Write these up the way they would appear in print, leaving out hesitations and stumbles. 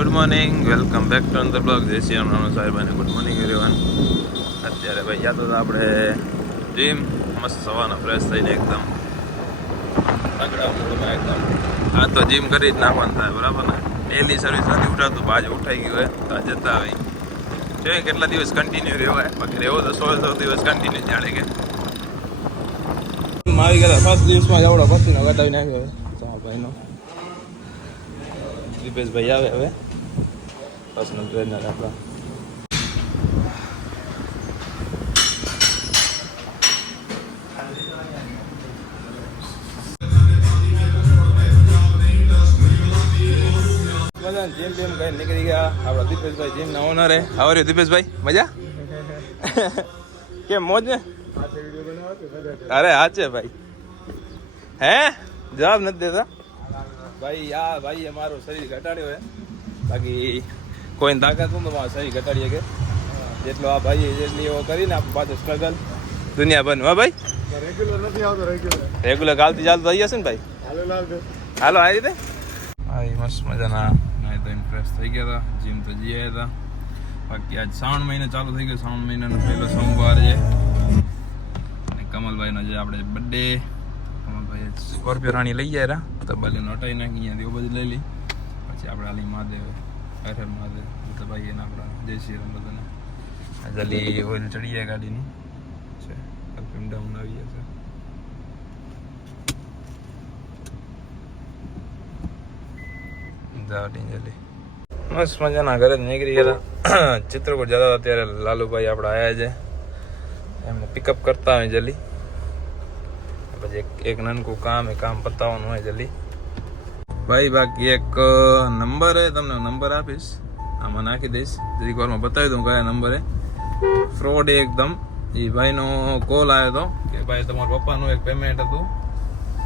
Good morning, welcome back to another blog. જય શ્રી રામ સાહેબ અને ગુડ મોર્નિંગ એવરીવન. અત્યારે ભાઈ યાદ તો આપણે જીમ મસ્ત સવારના ફ્રેશ થઈને એકદમ તગડા મૂડમાં એકદમ આ તો જીમ કરી જ નાખવાનું થાય, બરાબર ને? ડેલી સર્વિસ નથી ઉઠાતું, આજે ઉઠાઈ ગયું હોય તો આ જતા આવી જોઈએ કેટલા દિવસ કન્ટિન્યુ રહેવાય. બાકી રહેવો તો 100 દિવસ કન્ટિન્યુ જાણે કે આવી ગયા. ફર્સ્ટ દિવસમાં જ આવડો પસીનો કઢાવી નાખ્યો ચા ભાઈનો. દીપેશભાઈ આવે હવે પર્સનલ ટ્રેનર આપણા. જીમ બીમ કઈ નીકળી ગયા આપણા દીપેશભાઈ, જીમ ના ઓનર. આવર્યું દીપેશભાઈ? મજા કેમ? મોજ ને? અરે હા છે ભાઈ. હે જવાબ નથી દેતા ભાઈ. આ ભાઈ મારું શરીર ઘટાડ્યો હે, બાકી કોઈને તાકાત નથી મારું શરીર ઘટાડીએ કે જેટલો આ ભાઈ જેટલી એવો કરીને આપણે પાછું સ્ટ્રગલ દુનિયા બનવું. હા ભાઈ, રેગ્યુલર કાલથી ચાલુ થઈ જશે ને ભાઈ? હાલો આ રીતે. હા એ મસ્ત મજાના નાઈ તો ઇમ્પ્રેસ થઈ ગયા હતા. જીમ તો જઈ આવ્યા હતા. બાકી આજ શ્રાવણ મહિનો ચાલુ થઈ ગયો. શ્રાવણ મહિનાનો પહેલો સોમવાર છે અને કમલભાઈનો જે આપણે બર્થડે. કમલભાઈ સ્કોર્પિયો રાણી લઈ જાય તો બલીને હટાવી નાખી, અહીંયાથી એવું બધું લઈ લઈ. પછી આપણે આલી મહાદેવ અરે મહાદેવ ભાઈ એના આપણા જય શ્રી રામ બધાને જલ્દી ઓઇલ ચડી જાય ગાડીની છે. અપ ડાઉન આવી જશે. જલ્દી મસ્ત મજાના ઘરે નીકળી ગયા. ચિત્રકૂટ જતા હતા ત્યારે લાલુભાઈ આપણા આવ્યા છે, એમને પિકઅપ કરતા હોય જલ્દી. પછી એક નાનકું કામ પતાવવાનું હોય જલ્દી ભાઈ. બાકી એક નંબર હે, તમને નંબર આપીશ, આમાં નાખી દઈશ. જરીક વારમાં બતાવી દઉં કયા નંબરે. ફ્રોડ એકદમ. એ ભાઈનો કોલ આવ્યો હતો કે ભાઈ તમારા પપ્પાનું એક પેમેન્ટ હતું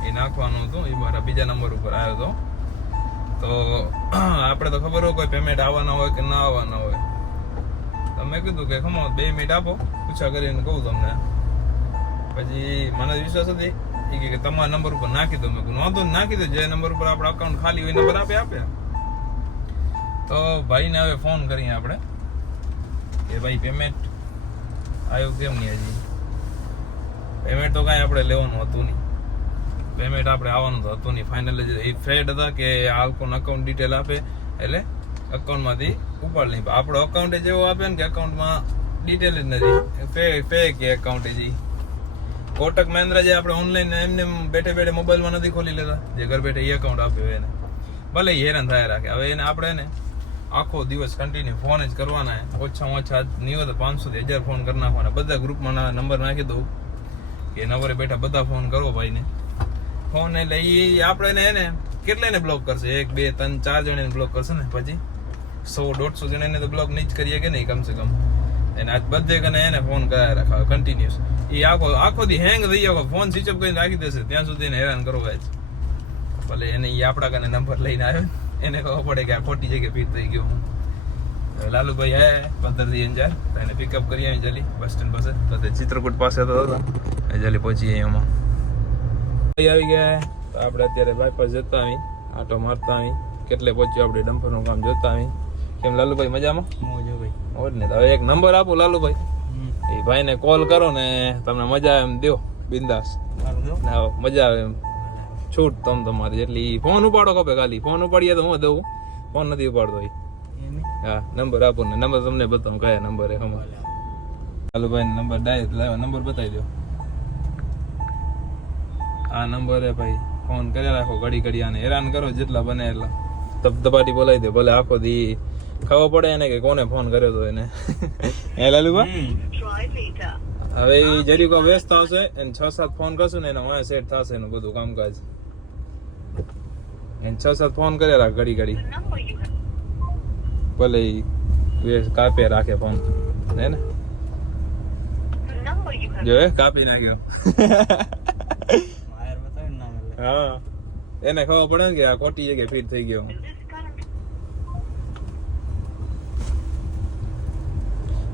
એ નાખવાનું હતું, એ મારા બીજા નંબર ઉપર આવ્યો હતો. તો આપણે તો ખબર હોય કોઈ પેમેન્ટ આવવાના હોય કે ના આવવાના હોય. તો મેં કીધું કે ખમો 2 મિનિટ આપો, પૂછા કરીને કહું તમને. પછી મને વિશ્વાસ હતી કે તમારા નંબર ઉપર નાખી દો. મેં વાંધો નાખી દો, જે નંબર ઉપર આપણો અકાઉન્ટ ખાલી હોય નંબર આપ્યા. તો ભાઈને હવે ફોન કરીએ આપણે કે ભાઈ પેમેન્ટ આવ્યું કેમ નહીં? હજી પેમેન્ટ તો કાંઈ આપણે લેવાનું હતું નહીં. પેમેન્ટ આપણે આવવાનું તો હતું નહીં. ફાઇનલ એ ફ્રેડ હતા કે આ લોકોને અકાઉન્ટ ડિટેલ આપે એટલે અકાઉન્ટમાંથી ઉપાડ નહીં. આપણો અકાઉન્ટ જેવો આપે ને કે અકાઉન્ટમાં ડિટેલ જ નથી, ફેક એકાઉન્ટ છે. કોટક મહિન્દ્રા જે આપણે ઓનલાઈન એમને બેઠે બેઠે મોબાઈલમાં નથી ખોલી લેતા, જે ઘર બેઠે એ એકાઉન્ટ આપ્યો એને ભલે હેરાન થાય રાખે. હવે એને આપણે એને આખો દિવસ કન્ટિન્યુ ફોન જ કરવાના. ઓછામાં ઓછા નહીં હોય તો 500 થી 1000 ફોન કરી નાખવાના. બધા ગ્રુપમાં નંબર નાખી દઉં કે નંબરે બેઠા બધા ફોન કરવો ભાઈને. ફોન એટલે એ આપણે એને કેટલાને બ્લોક કરશે? 1 2 3 4 જણાને બ્લોક કરશે ને પછી 100-150 જણાને તો બ્લોક નહીં જ કરીએ કે નહીં કમસે કમ. એને આજ બધે કને એને ફોન કરાવી રાખવા કન્ટિન્યુઅસ. એ આખો દી હેંગ થઈ જાય, ફોન સ્વિચ ઓફ કરીને રાખી દેશે. ત્યાં સુધી એને હેરાન કરવો જ. ભલે એને એ આપણા કને નંબર લઈને આવ્યો, એને ખબર પડે કે આ ખોટી જગ્યાએ ફીટ થઈ ગયો હું. લાલુભાઈ હે 15 અંજાર, એને પિકઅપ કરી આવી જલ્દી બસ સ્ટેન્ડ પાસે. તો ચિત્રકૂટ પાસે તો હતા જલ્દી પહોંચી અહીંયામાં આવી ગયા. તો આપણે અત્યારે બાયપાસ જતા આવી, આટો મારતા આવી. કેટલે પહોંચ્યું આપણે ડમ્પરનું કામ જોતા આવી. કેમ લાલુભાઈ મજામાં? મોજો ભાઈ. હોજ ને. હવે એક નંબર આપો લાલુભાઈ, એ ભાઈને કોલ કરો ને તમને મજા આવે એમ દો બિંદાસ. મજા આવે એમ છૂટ તમારી જેટલી. ફોન ઉપાડો ખપે ખાલી. ફોન ઉપાડીએ તો હું દઉં, ફોન નથી ઉપાડતો એ. હા નંબર આપો ને. નંબર તમને બતાવું કયા નંબર હે. લાલુભાઈ નંબર ડાયરેક્ટ લાવ્યો, નંબર બતાવી દો. આ નંબર હે ભાઈ. ફોન કર્યા રાખો ઘડી આને હેરાન કરો જેટલા બને એટલા. ધબધબાટી બોલાવી દે ભલે આખો દી ખબર પડે એને કે કોને ફોન કર્યો હતો એને. હે લાલુભા? હવે એ જરીક વ્યસ્ત આવશે, એને 6-7 ફોન કરશું ને એને વાંહે સેટ થશે એનું બધું કામકાજ. એને 6-7 ફોન કર્યા રાખ ઘડી ભલે એ કાપે રાખે ફોન હે ને. જો કાપી નાખ્યો. હા એને ખબર પડે ને કે આ ખોટી જગ્યાએ ફીટ થઈ ગયો.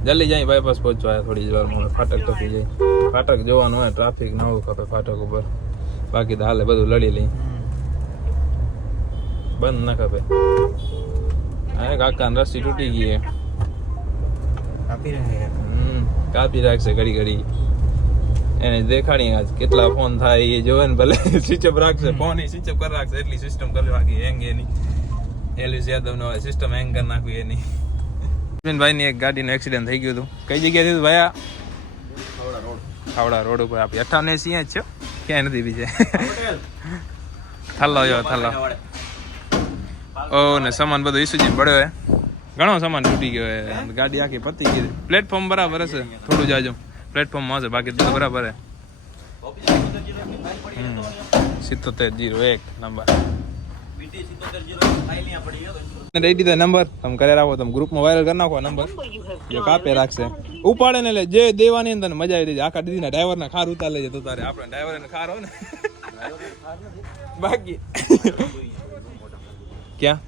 જલ્દી જાય બાયપાસ પહોંચવા થોડી જ વારમાં. ફાટક ટપી જાય. ફાટક જોવાનું હોય, ટ્રાફિક ન હોય ખપે ફાટક ઉપર. બાકી તો હાલે બધું લડી લઈ, બંધ ના ખપે. હે કાકા રસ્સી તૂટી ગઈ કાપી રહ્યા કાપી રાખશે ઘડી ઘડી એને દેખાડી આજ કેટલા ફોન થાય એ જોવે ને ભલે સ્વિચ ઓફ રાખશે ફોન સ્વિચ ઓફ કરી રાખશે એટલી સિસ્ટમ કરી રાખી હેંગ એની એલિસ યાદવ નો સિસ્ટમ હેંગ કરી નાખવી એની ભાઈ ની એક ગાડીનું એક્સિડન્ટ થઈ ગયું હતું કઈ જગ્યાએ થયું ભાઈ ખાવડા રોડ ઉપર આપી 98 જ છે ક્યાંય નથી બીજે થલ્લો જો થલ્લો ઓ ને સામાન બધું ઈસુજી પડ્યો હે ઘણો સામાન તૂટી ગયો હે ગાડી આખી પતી ગઈ પ્લેટફોર્મ બરાબર હશે થોડું જાજો પ્લેટફોર્મ માં હશે બાકી તો બરાબર હે 7701 નંબર દઈ દીધો નંબર તમે કરે રાખો તમે ગ્રુપમાં વાયરલ કરી નાખો નંબર જો કાપે રાખશે ઉપાડે ને એટલે જે દેવાની તને મજા આવી જાય આખા દીદી ના ડ્રાઈવર ના ખાર ઉતાર લેજે તો તારે આપણે ડ્રાઈવર ને ખાર હો ને બાકી ક્યાં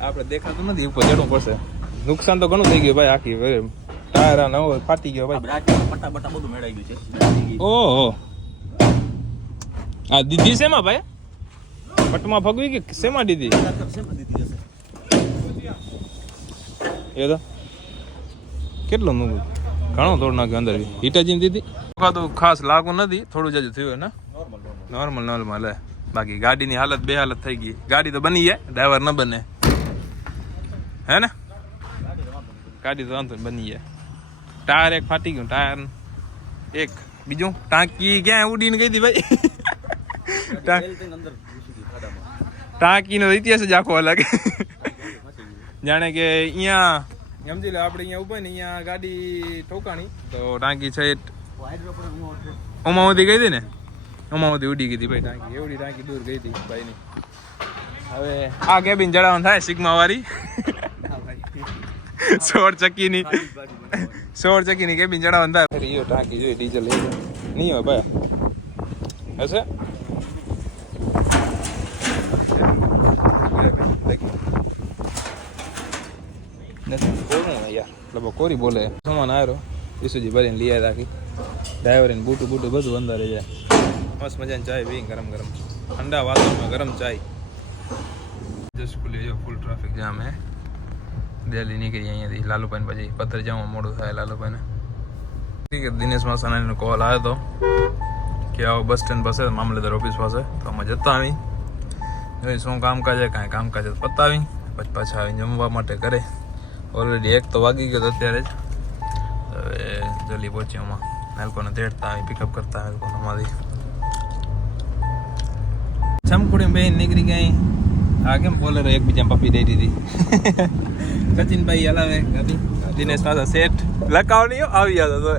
આપણે દેખાતું નથી ઉપર ચડવું પડશે નુકસાન તો ઘણું થઈ ગયું ભાઈ આખી ટાયર નવો ફાટી ગયો ભાઈ પટ્ટા બધું મેળાઈ ગયું છે ઓહો આ દીધી શેમાં ભાઈ પટમાં ફગવી કે શેમાં દીધી એ તો કેટલો મૂકું ઘણો થોડું નાખ્યો અંદર હિટાજીને દીધી તો ખાસ લાગુ નથી થોડું જ થયું ને નોર્મલ હે બાકી ગાડીની હાલત બે હાલત થઈ ગઈ ગાડી તો બની જાય ડ્રાઈવર ન બને હે ને ગાડી તો વાંધો બની જાય ટાયર એક ફાટી ગયું ટાયર એક બીજું ટાંકી ક્યાં ઉડીને ગઈ હતી ભાઈ ટાંકીનો ઇતિહાસ જ આખો અલગ જાણે કે અહીંયા સમજી લો આપણે અહીંયા ઉભા ને અહીંયા ગાડી ઠોકાણી તો ટાંકી છે ઓમાવતી ગઈ હતી ને ઓમાવતી ઉડી ગઈ હતી ભાઈ ટાંકી એવડી ટાંકી દૂર ગઈ હતી ભાઈની હવે આ કેબિન ચડાવવાનું થાય સિગ્મા વાળી 16 ચક્કીની કેબિન ચડાવવાનું થાય ફરી ટાંકી જોઈએ ડીઝલ લઈ જાય નહીં હોય ભાઈ હશે કોરી બોલે સામાન આવ્યો ઈસુજી ભરીને લઈ રાખી ડ્રાઈવર ને બૂટું બધું અંદર રહી જાય મસ્ત મજાની ચાય પી ગરમ ઠંડા વાતાવરણમાં ગરમ ચાય જસ્ટ ખુલી જો ફૂલ ટ્રાફિક જામ હે દિલ્હી નીકળી અહીંયાથી લાલુભાઈ પછી પથ્થર જવામાં મોડું થાય લાલુભાઈને દિનેશ માસાણાનો કોલ આવ્યો હતો કે આવો બસ સ્ટેન્ડ પાસે મામલેદાર ઓફિસ પાસે તો અમે જતા આવી જોઈ શું કામકાજ છે કાંઈ કામકાજ પતાવી પછી પાછા આવી જમવા માટે કરે ઓલરેડી 1 તો વાગી ગયો અત્યારે જ હવે જલ્દી પહોંચ્યો અમે નાલકોને તેડતા આવી પિકઅપ કરતા આવી અમારી ચમકુડી બેન નીકળી ગઈ આ કેમ બોલેરો એકબીજા પપ્પી દઈ દીધી સચિનભાઈ હલાવે ગાડી દિનેશ પાસે સેટ લકાવ નહીં આવી જતો તો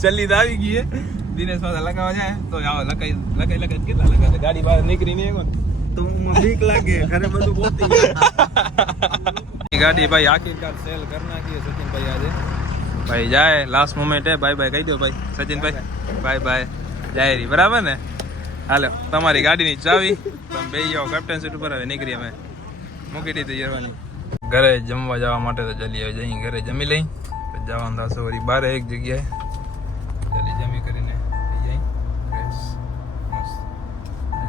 ચલ્લી તો આવી ગઈ દિનેશ પાસે લગાવવા જાય તો આવો લગાઈ કેટલા લગાવે ગાડી બહાર નીકળી નહીં તો બીક લાગે ઘરે બધું પોતી ગાડી ભાઈ આખીરકાર સેલ કરી નાખી સચિનભાઈ આજે ભાઈ જાય લાસ્ટ મોમેન્ટ હે બાય કહી દો ભાઈ સચિનભાઈ બાય જાય રી બરાબર ને હાલો તમારી ગાડીની ચાવી તમે બે જાઓ કેપ્ટન સીટ ઉપર હવે નીકળી અમે મૂકી દીધી જવાની ઘરે જમવા જવા માટે તો જલ્દી હવે જઈ ઘરે જમી લઈ જવાનું થશે વળી બારે એક જગ્યાએ જલ્દી જમી કરીને જઈ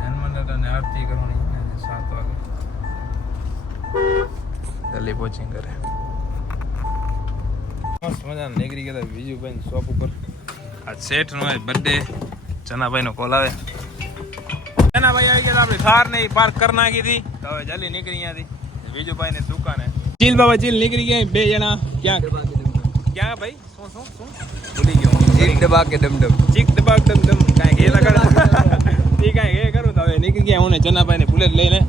હનુમાન દાદાને આરતી કરવાની 7 વાગે જલ્દી પહોંચી ઘરે મસ્ત મજાને નીકળી ગયા બીજુભાઈ શોપ ઉપર આ શેઠ નો બર્થડે ચનાભાઈ નો કોલ આવે ચનાભાઈ આવી ગયા આપણી કાર ને પાર્ક કરી નાખી હતી તો હવે જલ્દી નીકળી અહીંયાથી બીજુભાઈ ને દુકાને ચીલ બાબા ચીલ નીકળી ગયા 2 જણા ક્યાં ભાઈ શું ભૂલી ગયો ચીક દબા કે ડમડમ કાંઈ ઘે લગાડ એ કાંઈ ઘે કરું તો હવે નીકળી ગયા હું ને ચનાભાઈ ને બુલેટ લઈને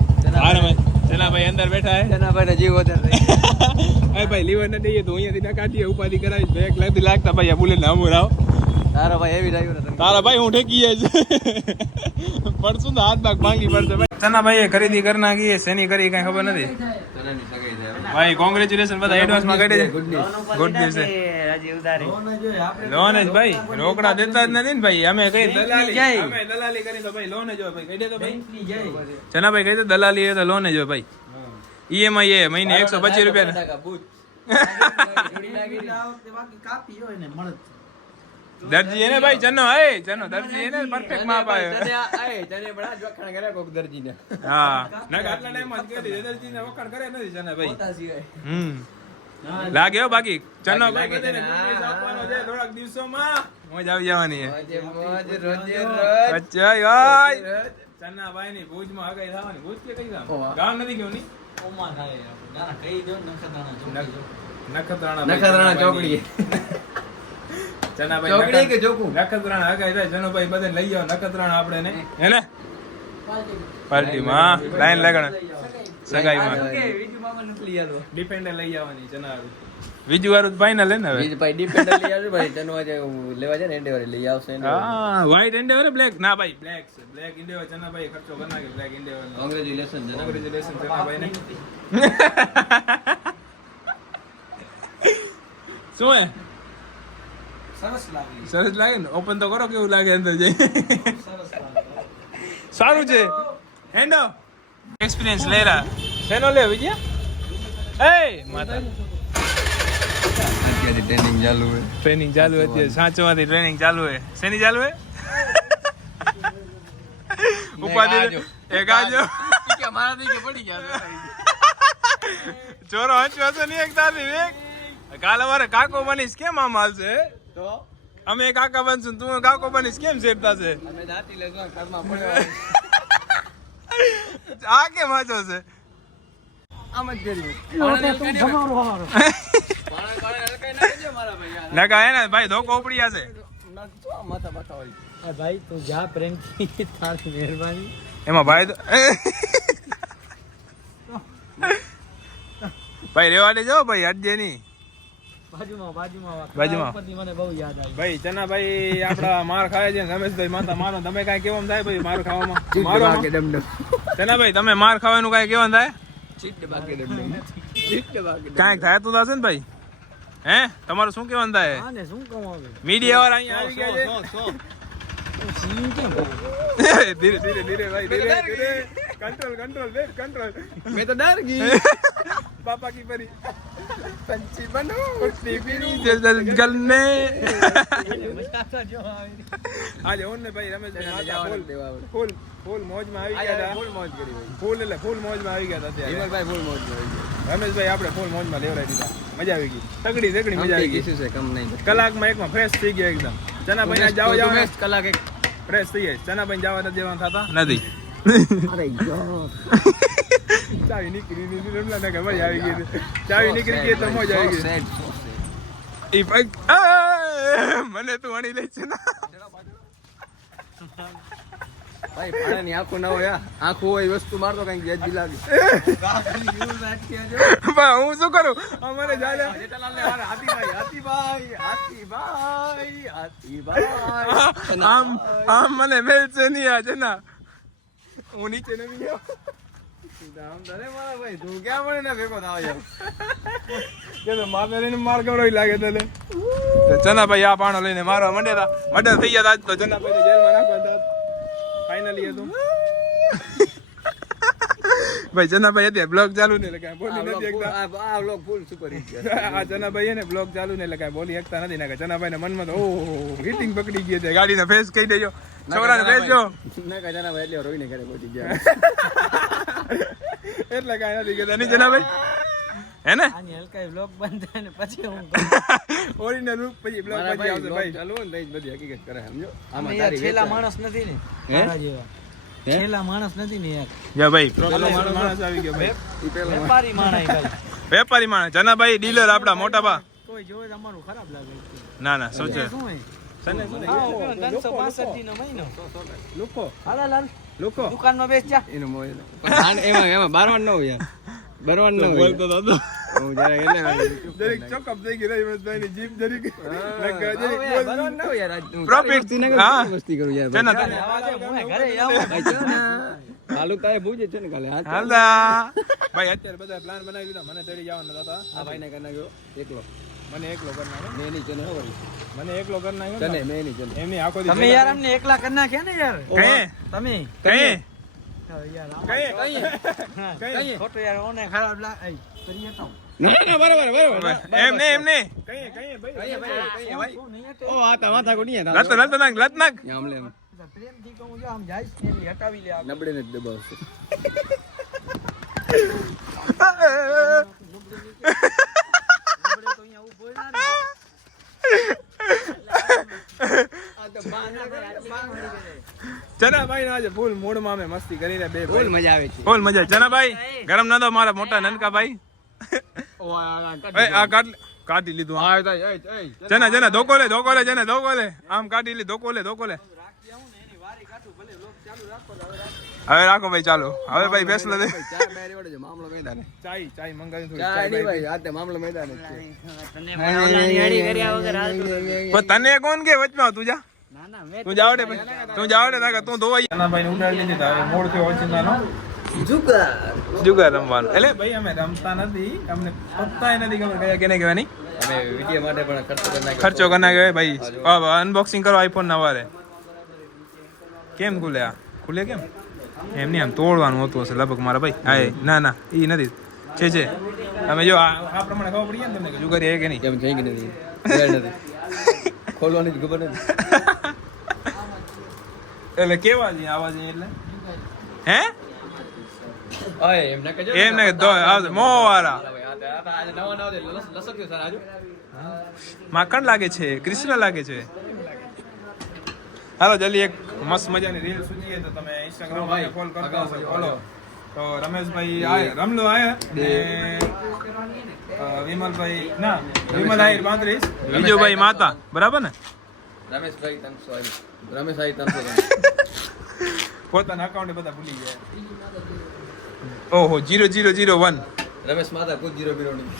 ચનાભાઈ અંદર બેઠા હે ચનાભાઈ ને જીવ વધારે અરે ભાઈ લીવર ન દઈએ તો અહીંયાથી ના કાઢીએ ઉપાધિ કરાવી બ્રેક લાગતા ભાઈ આ બુલેટ ના અમુર આવ તારા ભાઈ એવી ડ્રાઈવર તારા ભાઈ હું ઠેકી છે પડશું તો હાથ ભાગ માંગી પડશે ભાઈ ચનાભાઈ ખરીદી કરી નાખી શેની કરી કઈ ખબર નથી ભાઈ કોંગ્રેચ્યુલેશન બધા એડવાન્સ માં કરી દે ગુડ ન્યૂઝ છે લોન જ ભાઈ રોકડા દેતા જ નથી ને ભાઈ અમે કઈ દલાલી કરી તો ભાઈ લોન જ હોય ભાઈ કહી દે તો ભાઈ ચનાભાઈ કહી દે દલાલી તો લોન જ હોય ભાઈ ઈએમઆઈ એ મહિને 125 રૂપિયા દરજી એને ભાઈ ચનો ચનો દરજી એને પરફેક્ટ માપ આવ્યો હા ના આટલા ટાઈમ માં જ કરી દરજી ને વખાણ કરે નથી ચના ભાઈ લાગ્યો બાકી ચનો ભાઈ બધાને આપવાનો છે થોડાક દિવસોમાં મોજ આવી જવાની છે અચ્છા યાર ચના ભાઈ ની ભુજમાં હગાઈ થવાની ભુજ કે કઈ ગામ નથી ગયો ની નખત્રાણા ચોકડી ચનાભાઈ ચોકડી કે ચોકુ નખત્રાણા હગાઈ થાય ચનોભાઈ બધાને લઈ આવો નખત્રાણા આપણે ને હે ને પાર્ટીમાં લાઈન લગણ સગાઈમાં ડિપેન્ડર લઈ આવવાની ચનાભાઈ બીજું વાળું ફાઇનલ હે ને હવે બીજું ભાઈ ડિપેન્ડર લઈ આવજો ભાઈ તનો આજે લેવા જાય ને એન્ડેવર લઈ આવશે હા વ્હાઈટ એન્ડેવર બ્લેક ના ભાઈ બ્લેક છે બ્લેક એન્ડેવર ચનાભાઈ ખર્ચો કરી નાખે બ્લેક એન્ડેવર કોંગ્રેચ્યુલેશન ચનાભાઈ ને શું હે સરસ લાગે ને ઓપન તો કરો કેવું લાગે અંદર જઈ સારું છે હેન્ડો એક્સપિરિયન્સ લેરા શેનો લે વિજયા એ માતા અત્યારે ટ્રેનિંગ ચાલુ છે ટ્રેનિંગ ચાલુ છે અત્યારે સાચોમાંથી ટ્રેનિંગ ચાલુ છે શેની ચાલુ છે ઉપાધિ એક આજો કે મારાથી કે પડી ગયા ચોરો હંચવાશે નહીં એક દાદી એક કાલ અમારે કાકો બનીશ કેમ આમ હાલશે તો અમે કાકા બનશું તું કાકો બનીશ કેમ શેરતા છે અમે દાતી લેજો ઘરમાં પડ્યો આ કેમ હાચો છે આમ જ કર્યું લગા હે ને ભાઈ ધોકો ઉપડી જશે માથા માથા હોય ભાઈ તું જા પ્રેમથી તારી મહેરબાની એમાં ભાઈ તો ભાઈ રેવા દેજો ભાઈ અડજે નહીં બાજુમાં. મને બહુ યાદ આવી ભાઈ ચના ભાઈ આપડા માર ખાય છે રમેશભાઈ માતા મારો તમે કઈ કેવા થાય ભાઈ માર ખાવામાં મારો ચના ભાઈ તમે માર ખાવાનું કઈ કેવા થાય કાંઈક થાય તો થશે ને ભાઈ હે તમારું શું કેવાનું થાય હા ને શું કહું હવે મીડિયા વાળા અહીંયા આવી ગયા સીન કેમ છે ધીરે ધીરે ધીરે ભાઈ ધીરે ધીરે કંટ્રોલ કંટ્રોલ બેટ કંટ્રોલ મેં તો ડર ગઈ पापा की परी पंछी बनो उठती पीनी जल गलने आज ओन ने भाई रमेश भाई फूल फूल मौज में આવી ગયા હતા ફૂલ મોજ કરી ભાઈ ફૂલ એટલે ફૂલ મોજ માં આવી ગયા હતા અત્યારે ભાઈ ફૂલ મોજ માં આવી ગયા રમેશભાઈ આપણે ફૂલ મોજ માં લેવડાવી દીધા મજા આવી ગઈ તગડી તગડી મજા આવી ગઈ શું છે કમ નહીં કલાકમાં એકમાં ફ્રેશ થઈ ગયા એકદમ ચનાભાઈ ના જાવ જાવ કલાક એક ફ્રેશ થઈ જાય ચનાભાઈ જવા નથી દેવાના થતા નથી અરે યાર ચાવી નીકળી ની રમલા ના મજા આવી ગઈ ચાવી નીકળી ગઈ તો મજા આવી ગઈ ઈ ભાઈ મને તું અણી લે છે ના ભાઈ પાણી આંખો ના હોય આંખો હોય વસ્તુ મારતો કઈક વ્યાજ લાગે ભાઈ હું શું કરું અમારે જાય આમ આમ મને મેલ છે નહીં આજે ના હું નીચે નમી ગયો તું ક્યાં મળે ને ભેગો થાવ યાર મારે માર ગવડો લાગે તને ચનાભાઈ આ પાણો લઈને મારવા માંડ્યા હતા મર્ડર થઈ ગયા હતા તો ચનાભાઈ જેલમાં નાખવા ફાઇનલી હતું ભાઈ ચનાભાઈ અત્યારે બ્લોગ ચાલુ ને એટલે કાંઈ બોલી નથી એકતા આ લોક ફૂલ સુપર હિટ આ ચનાભાઈ હે ને બ્લોગ ચાલુ ને એટલે કાંઈ બોલી એકતા નથી ને ચનાભાઈ ને મનમાં તો ઓહો હિટિંગ પકડી ગઈ છે ગાડીને ફેસ કહી દેજો છોકરાને ફેસ જો ના કા જના ભાઈ એટલે રોઈને ઘરે પહોંચી ગયા એટલે કાંઈ નથી કહેતા નહીં ચનાભાઈ હે ને આની હલકાઈ બ્લોગ બંધ થાય ને પછી હું ઓરિજિનલ રૂપ પછી બ્લોગ પછી આવશે ભાઈ ચાલુ ને તઈ જ બધી હકીકત કરે સમજો આમાં યાર છેલ્લા માણસ નથી ને મારા જેવા છેલ્લા માણસ નથી ને યાર યા ભાઈ માણસ આવી ગયો ભાઈ વેપારી માણસ ભાઈ વેપારી માણસ જનાભાઈ ડીલર આપડા મોટા બા કોઈ જોવે તો અમારું ખરાબ લાગે ના ના સોચે શું હોય સને 365 દી નો મહિનો લોકો હાલા લાલ લોકો દુકાનમાં બેસ જા એનો મોય એમાં બારવાન ન હોય યાર બારવાન ન હોય બોલતો તો હું જરા એટલે દરેક ચોકઅપ થઈ ગઈ રહીમતભાઈ ની જીપ જરીક બારવાન ન હોય યાર પ્રોફિટ હા મસ્તી કરું યાર તેના આવા દે હું ઘરે આવું હાલુ તારે ભૂજે છે ને કાલે હાલદા ભાઈ અત્યારે બધા પ્લાન બનાવી દીધા મને તેડી જવાના હતા આ ભાઈને કરી નાખ્યો એકલો મને એકલો કરી નાખ્યો મેં નહીં ચને હોય મને એકલો કરી નાખ્યો તને મેં નહીં ચને એમની આખો તમે યાર અમને એકલા કરી નાખ્યા ને યાર કઈ તમે કઈ યાર કઈ કઈ ખોટું યાર ઓને ખરાબ લાગે કરીએ તો ના બરાબર એમ નહીં કઈ ભાઈ તું નહીં હટે. ઓ આ તા માથા કો નહીં લત નાખ આમ લે પ્રેમથી કહું જો આમ જાય છે એની હટાવી લે આ નબળે ને દબાવશે આપણે તો અહીંયા ઊભો ના રહે. આ તો બાના કરે આટલી કામ કરી કરે. ચનાભાઈ આજે ફૂલ મૂડમાં અમે મસ્તી કરીને બે બોલ મજા આવે છે ફૂલ મજા ચનાભાઈ ગરમ ના દો મારા મોટા નનકા ભાઈ ઓ આ કાઢી લીધું આ જના ધોકો લે જને આમ કાઢી લી ધોકો લે રાખી આવું ને એની વારી કાઢું ભલે લોક ચાલુ રાખો તો હવે રાખો. હવે રાખો ભાઈ ચાલો હવે ભાઈ ફેસલો દે ચાર બારી વડે મામલો મેદાન ચાય મંગાવી ચાર નહીં ભાઈ આ તે મામલો મેદાન જ છે તને ઓલાની અડી કર્યા વગર હાલતું નથી. પણ તને કોણ કે વચમાં તું જા ના ના મેં તું જાવડે ના તું ધોવાઈ ચનાભાઈ ને ઉડાડી લીધી હવે મોડ થયો ઓચિંતાનો જુગાર રમવાનું એટલે ભાઈ અમે રમતા નથી અમને પત્તાય નથી ખબર કયા કેને કહેવાની અમે વિડિયો માટે પણ ખર્ચો કરી નાખ્યો ખર્ચો કરી નાખ્યો ભાઈ અનબોક્સિંગ કરો આઈફોન ના વારે કેમ ખુલે આ ખુલે કેમ એમ નહીં આમ તોડવાનું હોતું હશે લગભગ મારા ભાઈ હા ના એ નથી છે તમે જો આ પ્રમાણે ખબર પડી જાય ને તમને કે જુગારી હે કે નહીં કેમ થઈ ગઈ નથી ખબર નથી ખોલવાની જ ખબર નથી એટલે કેવા છે આવા છે એટલે હે ઓય એમ ના કહેજો એમ ને મોવાળા આજે નવા નવા લસક્યો સર આજુ માખણ લાગે છે કૃષ્ણ લાગે છે હાલો જલ્દી એક મસ્ત મજાની રીલ સૂચીએ તો તમે ઇન્સ્ટાગ્રામ પર ફોલો કરતા હશો ફોલો તો રમેશભાઈ આય રમલો આયા ને વિમલભાઈ ના વિમલ આયર 35 વિજયભાઈ માતા બરાબર ને રમેશભાઈ 300 રમેશભાઈ 300 પોતાના અકાઉન્ટ બધા ભૂલી ગયા ઓહો 0001 રમેશ માતા કુછ જીરો બીરો નહીં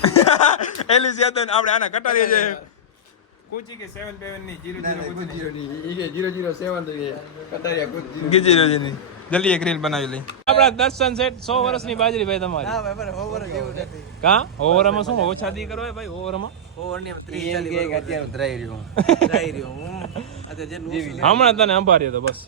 એલિસ યાદ આપણે આના કટારીએ છે કુચી કે 7 ની 00 કુછ જીરો નહીં ઈ કે 007 તો કતારિયા કુછ જીરો ગીજીરોજી ની જલ્દી એક રીલ બનાવી લઈ આપડા દર્શન સેટ 100 વર્ષની બાજરી ભાઈ તમારી હા ભાઈ બરાબર ઓવર જેવું નથી. કા ઓવરમાં શું ઓછા દી કરો ભાઈ ઓવરમાં ઓવર ની 30 એમ કે અત્યારે ધરાઈ રહ્યો ચાલી રહ્યો હું. આ તો જેટલું હમણાં તને અંભારી હતો બસ